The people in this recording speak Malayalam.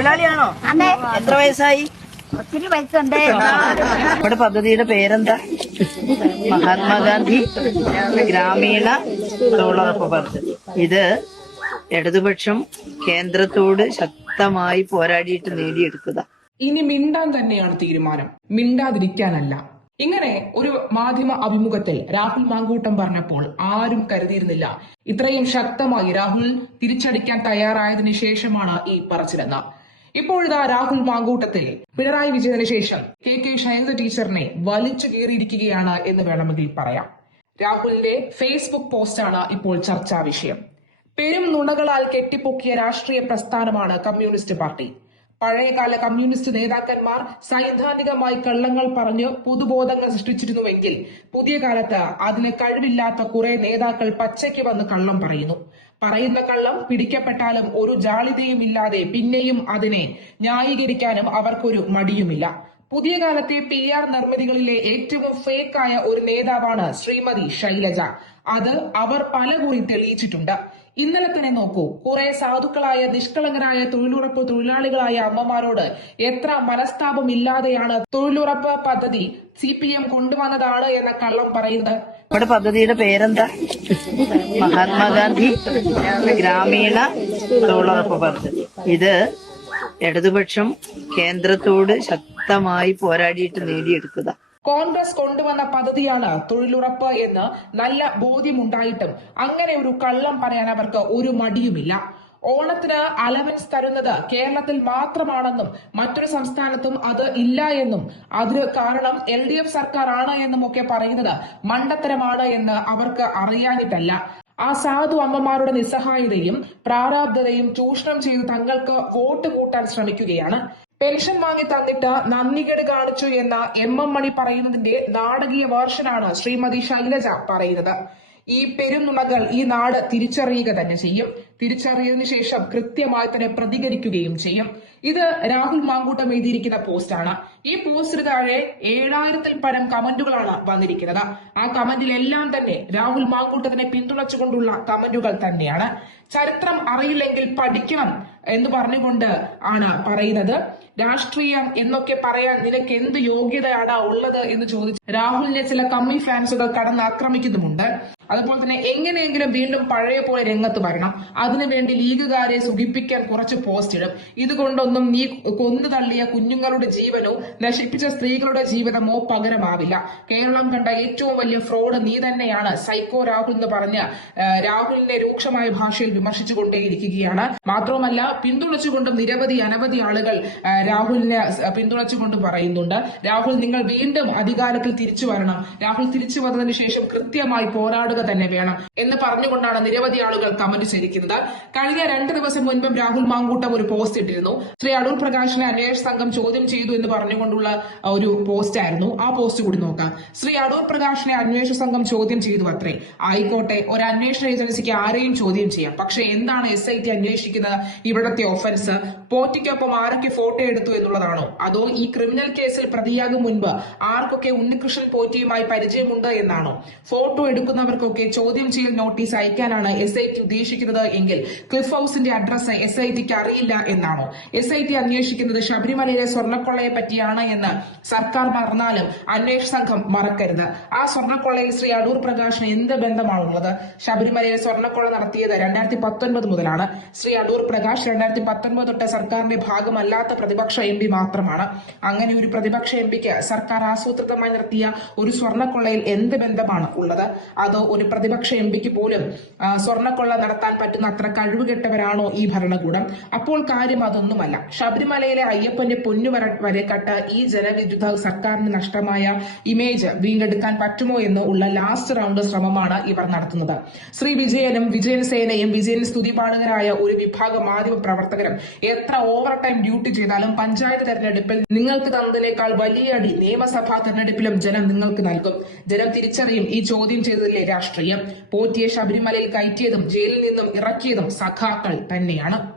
തൊഴിലാളിയാണോ? എത്ര വയസ്സായി? ഒത്തിരി വയസ്സുണ്ട്. നമ്മുടെ പദ്ധതിയുടെ പേരെന്താ? മഹാത്മാഗാന്ധി ഗ്രാമീണ തൊഴിലുറപ്പ് പദ്ധതി. ഇത് ഇടതുപക്ഷം കേന്ദ്രത്തോട് ശക്തമായി പോരാടിയിട്ട് നേടിയെടുക്കുക ഇനി മിണ്ടാൻ തന്നെയാണ് തീരുമാനം. മിണ്ടാതിരിക്കാനല്ല. ഇങ്ങനെ ഒരു മാധ്യമ അഭിമുഖത്തിൽ രാഹുൽ മാങ്കൂട്ടം പറഞ്ഞപ്പോൾ ആരും കരുതിയിരുന്നില്ല. ഇത്രയും ശക്തമായി രാഹുൽ തിരിച്ചടിക്കാൻ തയ്യാറായതിനു ശേഷമാണ് ഈ പറച്ചിലെന്ന്. ഇപ്പോഴിതാ രാഹുൽ മാങ്കൂട്ടത്തിൽ പിണറായി വിജയന് ശേഷം കെ കെ ശൈലജ ടീച്ചറിനെ വലിച്ചു കയറിയിരിക്കുകയാണ് എന്ന് വേണമെങ്കിൽ പറയാം. രാഹുലിന്റെ ഫേസ്ബുക്ക് പോസ്റ്റാണ് ഇപ്പോൾ ചർച്ചാ വിഷയം. പെരും നുണകളാൽ കെട്ടിപ്പൊക്കിയ രാഷ്ട്രീയ പ്രസ്ഥാനമാണ് കമ്മ്യൂണിസ്റ്റ് പാർട്ടി. പഴയകാല കമ്മ്യൂണിസ്റ്റ് നേതാക്കന്മാർ സൈദ്ധാന്തികമായി കള്ളങ്ങൾ പറഞ്ഞ് പുതുബോധങ്ങൾ സൃഷ്ടിച്ചിരുന്നുവെങ്കിൽ പുതിയ കാലത്ത് അതിന് കഴിവില്ലാത്ത കുറെ നേതാക്കൾ പച്ചയ്ക്ക് വന്ന് കള്ളം പറയുന്നു. പറയുന്ന കള്ളം പിടിക്കപ്പെട്ടാലും ഒരു ജാളിതയും ഇല്ലാതെ പിന്നെയും അതിനെ ന്യായീകരിക്കാനും അവർക്കൊരു മടിയുമില്ല. പുതിയ കാലത്തെ പി ആർ നിർമ്മിതികളിലെ ഏറ്റവും ഫേക്കായ ഒരു നേതാവാണ് ശ്രീമതി ശൈലജ. അത് അവർ പലകുറി തെളിയിച്ചിട്ടുണ്ട്. ഇന്നലെ തന്നെ നോക്കൂ കുറെ സാധുക്കളായ നിഷ്കളങ്കരായ തൊഴിലുറപ്പ് തൊഴിലാളികളായ അമ്മമാരോട് എത്ര മനസ്താപം ഇല്ലാതെയാണ് തൊഴിലുറപ്പ് പദ്ധതി സി പി എം കൊണ്ടുവന്നതാണ് എന്ന കള്ളം പറയുന്നത്. നമ്മുടെ പദ്ധതിയുടെ പേരെന്താ? മഹാത്മാഗാന്ധി ഗ്രാമീണ തൊഴിലുറപ്പ് പദ്ധതി. ഇത് ഇടതുപക്ഷം കേന്ദ്രത്തോട് ശക്തമായി പോരാടിയിട്ട് നേടിയെടുത്തതാ. കോൺഗ്രസ് കൊണ്ടുവന്ന പദ്ധതിയാണ് തൊഴിലുറപ്പ് എന്ന് നല്ല ബോധ്യമുണ്ടായിട്ടും അങ്ങനെ ഒരു കള്ളം പറയാൻ അവർക്ക് ഒരു മടിയുമില്ല. ഓണത്തിന് അലവൻസ് തരുന്നത് കേരളത്തിൽ മാത്രമാണെന്നും മറ്റൊരു സംസ്ഥാനത്തും അത് ഇല്ല എന്നും അതിന് കാരണം എൽ ഡി എഫ് സർക്കാർ ആണ് എന്നും ഒക്കെ പറയുന്നത് മണ്ടത്തരമാണ് എന്ന് അവർക്ക് അറിയാനിട്ടല്ല ആ സാധു അമ്മമാരുടെ നിസ്സഹായതയും പ്രാരാബ്ധതയും ചൂഷണം ചെയ്ത് തങ്ങൾക്ക് വോട്ട് കൂട്ടാൻ ശ്രമിക്കുകയാണ്. പെൻഷൻ വാങ്ങി തന്നിട്ട് നന്ദികേട് കാണിച്ചു എന്ന എം എം മണി പറയുന്നതിന്റെ നാടകീയ വേർഷനാണ് ശ്രീമതി ശൈലജ പറയുന്നത്. ഈ പെരുന്നുണകൾ ഈ നാട് തിരിച്ചറിയുക തന്നെ ചെയ്യും. തിരിച്ചറിയതിനു ശേഷം കൃത്യമായി തന്നെ പ്രതികരിക്കുകയും ചെയ്യും. ഇത് രാഹുൽ മാങ്കൂട്ടം എഴുതിയിരിക്കുന്ന പോസ്റ്റാണ് ഈ പോസ്റ്റിന് താഴെ ഏഴായിരത്തിൽ പരം കമന്റുകളാണ് വന്നിരിക്കുന്നത്. ആ കമന്റിലെല്ലാം തന്നെ രാഹുൽ മാങ്കൂട്ടത്തിനെ പിന്തുണച്ചുകൊണ്ടുള്ള കമന്റുകൾ തന്നെയാണ്. ചരിത്രം അറിയില്ലെങ്കിൽ പഠിക്കണം എന്ന് പറഞ്ഞുകൊണ്ട് ആണ് പറയുന്നത്. രാഷ്ട്രീയം എന്നൊക്കെ പറയാൻ നിനക്ക് എന്ത് യോഗ്യതയാടാ ഉള്ളത് എന്ന് ചോദിച്ച് രാഹുലിനെ ചില കമ്മി ഫാൻസുകൾ കടന്ന് ആക്രമിക്കുന്നുമുണ്ട്. അതുപോലെ തന്നെ എങ്ങനെയെങ്കിലും വീണ്ടും പഴയ പോലെ രംഗത്ത് വരണം. അതിനുവേണ്ടി ലീഗുകാരെ സുഖിപ്പിക്കാൻ കുറച്ച് പോസ്റ്റ് ഇടും. ഇതുകൊണ്ടൊന്നും നീ കൊന്നു തള്ളിയ കുഞ്ഞുങ്ങളുടെ ജീവനോ നശിപ്പിച്ച സ്ത്രീകളുടെ ജീവിതമോ പകരമാവില്ല. കേരളം കണ്ട ഏറ്റവും വലിയ ഫ്രോഡ് നീ തന്നെയാണ് സൈക്കോ രാഹുൽ എന്ന് പറഞ്ഞ് രാഹുലിനെ രൂക്ഷമായ ഭാഷയിൽ വിമർശിച്ചുകൊണ്ടേയിരിക്കുകയാണ്. മാത്രവുമല്ല പിന്തുണച്ചുകൊണ്ടും നിരവധി അനവധി ആളുകൾ രാഹുലിനെ പിന്തുണച്ചുകൊണ്ട് പറയുന്നുണ്ട്. രാഹുൽ നിങ്ങൾ വീണ്ടും അധികാരത്തിൽ തിരിച്ചു വരണം. രാഹുൽ തിരിച്ചു വന്നതിന് ശേഷം കൃത്യമായി പോരാടുക തന്നെ വേണം എന്ന് പറഞ്ഞുകൊണ്ടാണ് നിരവധി ആളുകൾ കമന്റ് ചെയ്തിരിക്കുന്നത്. കഴിഞ്ഞ രണ്ട് ദിവസം മുൻപും രാഹുൽ മാങ്കൂട്ടം ഒരു പോസ്റ്റ് ഇട്ടിരുന്നു. ശ്രീ അടൂർ പ്രകാശിനെ അന്വേഷണ സംഘം ചോദ്യം ചെയ്തു എന്ന് പറഞ്ഞുകൊണ്ടുള്ള ഒരു പോസ്റ്റ് ആയിരുന്നു. ആ പോസ്റ്റ് കൂടി നോക്കാം. ശ്രീ അടൂർ പ്രകാശിനെ അന്വേഷണ സംഘം ചോദ്യം ചെയ്തു അത്രേ. ആയിക്കോട്ടെ ഒരു അന്വേഷണ ഏജൻസിക്ക് ആരെയും ചോദ്യം ചെയ്യാം. പക്ഷെ എന്താണ് എസ് ഐ ടി അന്വേഷിക്കുന്നത്? ഇവിടത്തെ ഒഫൻസ് പോറ്റിക്കൊപ്പം ആരൊക്കെ ഫോട്ടോ എടുത്തു എന്നുള്ളതാണോ? അതോ ഈ ക്രിമിനൽ കേസിൽ പ്രതിയാകും മുൻപ് ആർക്കൊക്കെ ഉണ്ണികൃഷ്ണൻ പോറ്റിയുമായി പരിചയമുണ്ട് എന്നാണോ? ഫോട്ടോ എടുക്കുന്നവർക്കൊക്കെ ചോദ്യം ചെയ്യൽ നോട്ടീസ് അയക്കാനാണ് എസ് ഐ ടി ഉദ്ദേശിക്കുന്നത് എങ്കിൽ ക്ലിഫ് ഹൌസിന്റെ അഡ്രസ് എസ് ഐ ടിക്ക് അറിയില്ല എന്നാണോ? എസ് ഐ ടി അന്വേഷിക്കുന്നത് ശബരിമലയിലെ സ്വർണക്കൊള്ളയെ പറ്റിയാണ് എന്ന് സർക്കാർ മറന്നാലും അന്വേഷണ സംഘം മറക്കരുത്. ആ സ്വർണക്കൊള്ളയിൽ ശ്രീ അടൂർ പ്രകാശിന് എന്ത് ബന്ധമാണുള്ളത്? ശബരിമലയിൽ സ്വർണക്കൊള്ള നടത്തിയത് രണ്ടായിരത്തി പത്തൊൻപത് മുതലാണ്. ശ്രീ അടൂർ പ്രകാശ് രണ്ടായിരത്തി പത്തൊൻപത് തൊട്ട് സർക്കാരിന്റെ ഭാഗമല്ലാത്ത പ്രതിപക്ഷ എം പി മാത്രമാണ്. അങ്ങനെ ഒരു പ്രതിപക്ഷ എം പിക്ക് സർക്കാർ ആസൂത്രിതമായി നിർത്തിയ ഒരു സ്വർണക്കൊള്ളയിൽ എന്ത് ബന്ധമാണ് ഉള്ളത്? അതോ ഒരു പ്രതിപക്ഷ എം പിക്ക് പോലും സ്വർണക്കൊള്ള നടത്താൻ പറ്റുന്ന അത്ര കഴിവുകെട്ടവരാണോ ഈ ഭരണകൂടം? അപ്പോൾ കാര്യം അതൊന്നുമല്ല. ശബരിമലയിലെ അയ്യപ്പന്റെ പൊന്നു വരെ കട്ട ഈ ജനവിരുദ്ധ സർക്കാരിന് നഷ്ടമായ ഇമേജ് വീണ്ടെടുക്കാൻ പറ്റുമോ എന്ന് ഉള്ള ലാസ്റ്റ് റൗണ്ട് ശ്രമമാണ് ഇവർ നടത്തുന്നത്. ശ്രീ വിജയനും വിജയൻ സേനയും വിജയൻ സ്തുതിപാഠകരായ ഒരു വിഭാഗം മാധ്യമ പ്രവർത്തകരും എത്ര ഓവർ ടൈം ഡ്യൂട്ടി ചെയ്താലും പഞ്ചായത്ത് തെരഞ്ഞെടുപ്പിൽ നിങ്ങൾക്ക് തന്നതിനേക്കാൾ വലിയ അടി നിയമസഭാ തെരഞ്ഞെടുപ്പിലും ജനം നിങ്ങൾക്ക് നൽകും. ജനം തിരിച്ചറിയും ഈ ചോദ്യം ചെയ്തതിലെ രാഷ്ട്രീയം. പോറ്റിയെ ശബരിമലയിൽ കയറ്റിയതും ജയിലിൽ നിന്നും ഇറക്കിയതും സഖാക്കൾ തന്നെയാണ്.